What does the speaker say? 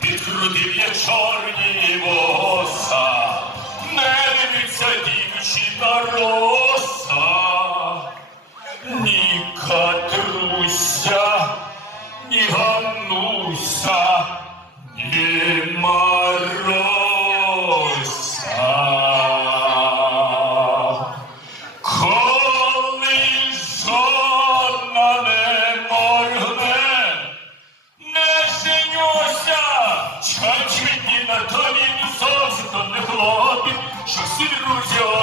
Підкрутив я чорні воса, не дивиться дівчина роса. Ні Катруся, ні Гануся, ні чачить ні на ні зовсім то не хлопець, що всі друзі.